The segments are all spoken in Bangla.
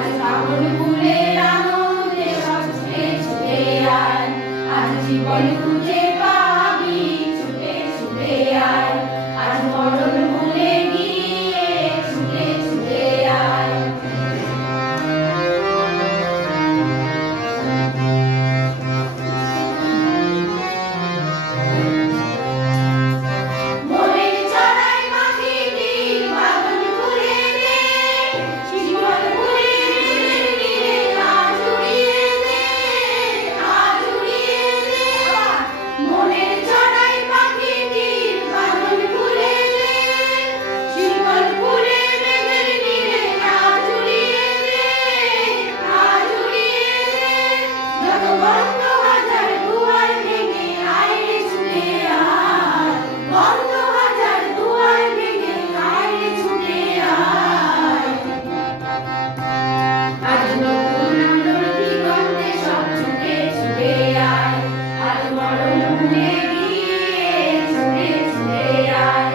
আজ ফাগুন ফুলের আনন্দে সব ছুটে ছুটে আয়, আজ জীবন খুঁজে পাবি ছুটে ছুটে আয়, আজ মরণ ভুলে গিয়ে ছুটে ছুটে আয়। মনের চড়াই পাখি নীল বাঁধন খুলে দে, জীবন ভুলে নীলে আজ উড়িয়ে দে, আজ উড়িয়ে দে। মনের চড়াই পাখি নীল বাঁধন খুলে দে, জীবন ভুলে মেঘের নীলে আজ উড়িয়ে দে, আজ উড়িয়ে দে। যত বন্ধ হাজার দুয়ার ভেঙে আয় রে ছুটে আয়, বন্ধ হাজার দুয়ার ভেঙে আয় রে ছুটে আয়। আজ নতুন আলোর দিগন্তে সব ছুটে ছুটে আয়, আজ মরণ ভুলে গিয়ে ছুটে ছুটে আয়,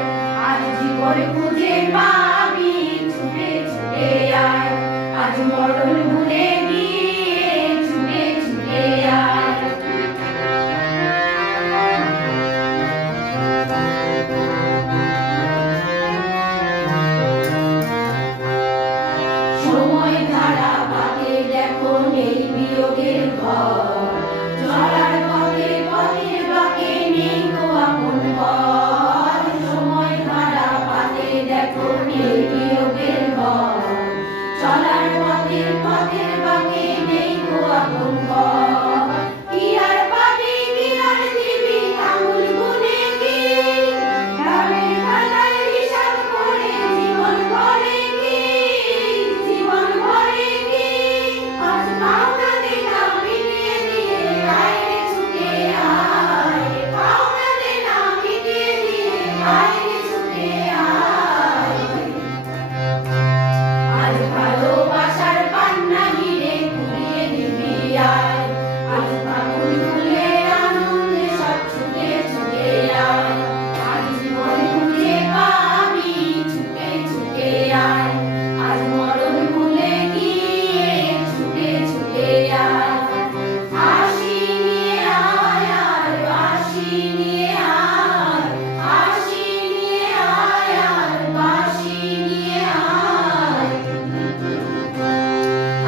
আজ জীবন খুঁজে পাবি ছুটে ছুটে আয়, আজ মরণ ভুলে গিয়ে ছুটে ছুটে আয়। সময় ধারা বাঁকে দেখো নেই বিয়োগের ঘর, চলার পথে পথের বাঁকে নেই তো আপন পথ। সময় ধারা বাঁকে দেখো নেই বিয়োগের ঘর, চলার পথের পথের বাঁকে নেই তো আপন পথ। কি আর পাবি কি আর দিবি আঙুল গুনে কি, গ্রামের খাতায় হিসাব করে জীবন ভরে কি, জীবন ভরে কি। আজ পাওনা দেনা মিটিয়ে দিয়ে আয় রে ছুটে আয়, পাওনা দেনা মিটিয়ে দিয়ে আয় রে ছুটে আয়। আজ ভালোবাসার পান্না ঘিরে ঘুরিয়ে দিবি আয়, আজ ফাগুন ফুলের আনন্দে সব ছুটে ছুটে আয়, আজ জীবন খুঁজে পাবি ছুটে ছুটে আয়, আজ মরণ ভুলে গিয়ে ছুটে ছুটে আয়। হাসি নিয়ে আয় আর বাঁশি নিয়ে আয়, হাসি নিয়ে আয় আর বাঁশি নিয়ে আয়।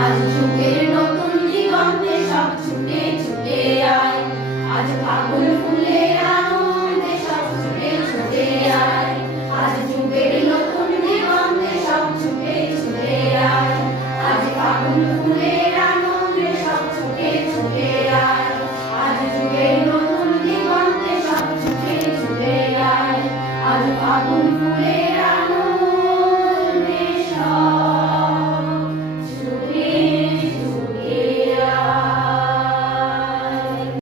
আজ যুগের নতুন দিগন্তে সব ছুটে ছুটে আয়, আজ ফাগুন ফুলে